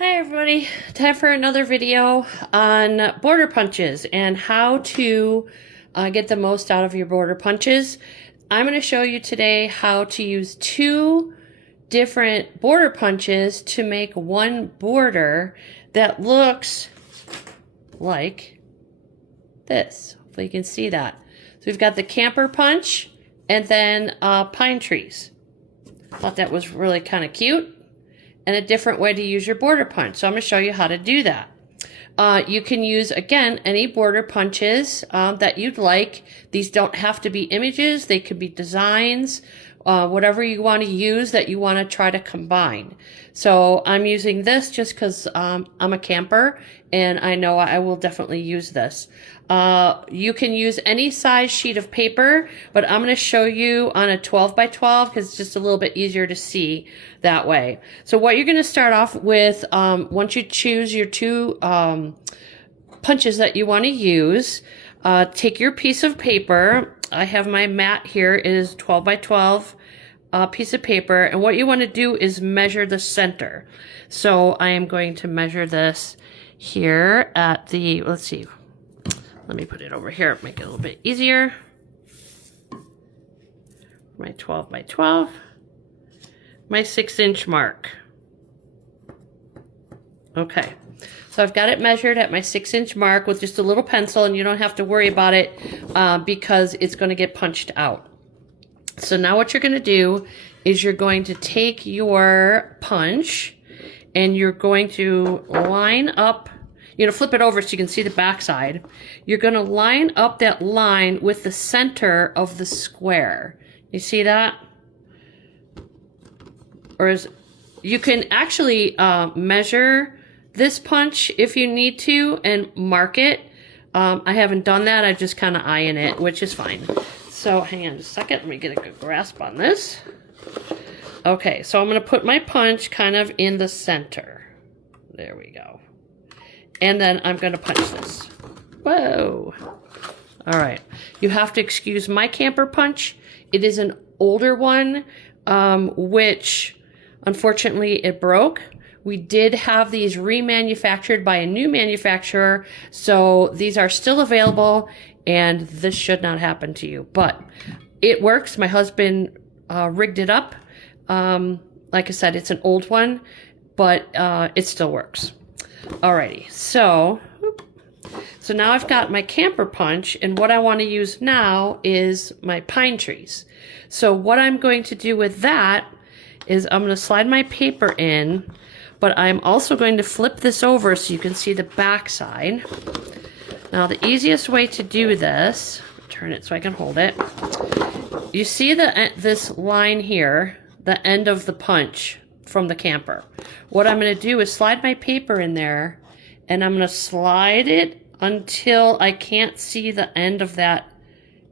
Hi everybody, time for another video on border punches and how to get the most out of your border punches. I'm going to show you today how to use two different border punches to make one border that looks like this. Hopefully you can see that. So we've got the camper punch and then pine trees. Thought that was really kind of cute. And a different way to use your border punch. So I'm going to show you how to do that. You can use, again, any border punches that you'd like. These don't have to be images. They could be designs, whatever you want to use that you want to try to combine. So I'm using this just because I'm a camper and I know I will definitely use this. You can use any size sheet of paper, but I'm going to show you on a 12 by 12 because it's just a little bit easier to see that way. So what you're going to start off with, once you choose your two punches that you want to use, take your piece of paper. I have my mat here. It is 12 by 12 piece of paper. And what you want to do is measure the center. So I am going to measure this here at the, let's see. Let me put it over here, make it a little bit easier. My 12 by 12, my 6-inch mark. Okay, so I've got it measured at my 6-inch mark with just a little pencil, and you don't have to worry about it because it's going to get punched out. So now what you're going to do is you're going to take your punch and you're going to line up. You're going to flip it over so you can see the back side. You're going to line up that line with the center of the square. You see that? Or you can actually measure this punch if you need to and mark it. I haven't done that. I'm just kind of eyeing it, which is fine. So hang on just a second. Let me get a good grasp on this. Okay, so I'm going to put my punch kind of in the center. There we go. And then I'm going to punch this. Whoa. All right. You have to excuse my camper punch. It is an older one, which unfortunately it broke. We did have these remanufactured by a new manufacturer. So these are still available and this should not happen to you. But it works. My husband rigged it up. Like I said, it's an old one, but it still works. Alrighty, so now I've got my camper punch, and what I want to use now is my pine trees. So what I'm going to do with that is I'm going to slide my paper in, but I'm also going to flip this over so you can see the back side. Now the easiest way to do this, turn it so I can hold it. You see this line here, the end of the punch from the camper. What I'm going to do is slide my paper in there and I'm going to slide it until I can't see the end of that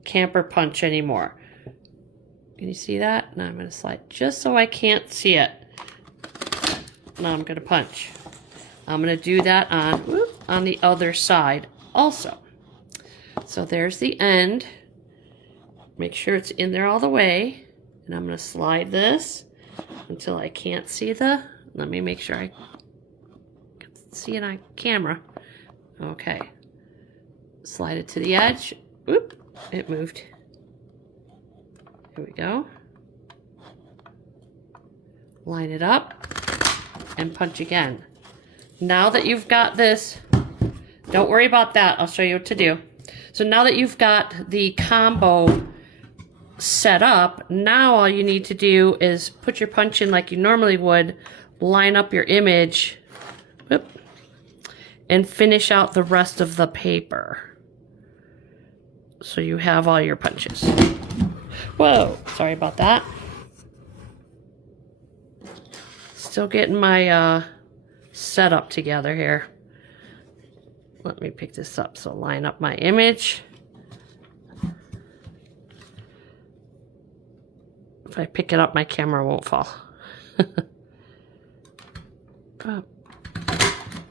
camper punch anymore. Can you see that? Now I'm going to slide just so I can't see it. Now I'm going to punch. I'm going to do that on the other side also. So there's the end. Make sure it's in there all the way. And I'm going to slide this until I can't see let me make sure I can see it on camera. Okay. Slide it to the edge. Oop, it moved. Here we go. Line it up and punch again. Now that you've got this, don't worry about that. I'll show you what to do. So now that you've got the combo set up, now all you need to do is put your punch in like you normally would, line up your image, and finish out the rest of the paper. So you have all your punches. Whoa, sorry about that. Still getting my setup together here. Let me pick this up. So line up my image. If I pick it up, my camera won't fall.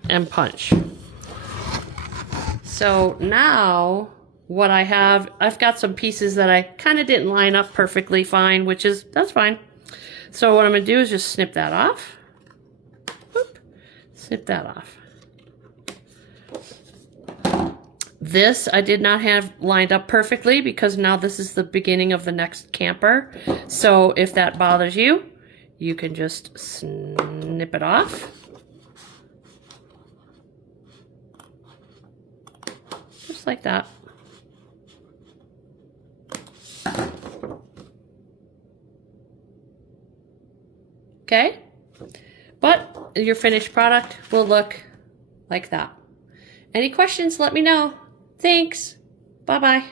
And punch. So now what I have, I've got some pieces that I kind of didn't line up perfectly fine, that's fine. So what I'm going to do is just snip that off. Snip that off. This I did not have lined up perfectly because now this is the beginning of the next camper. So if that bothers you, you can just snip it off. Just like that. Okay? But your finished product will look like that. Any questions, let me know. Thanks. Bye-bye.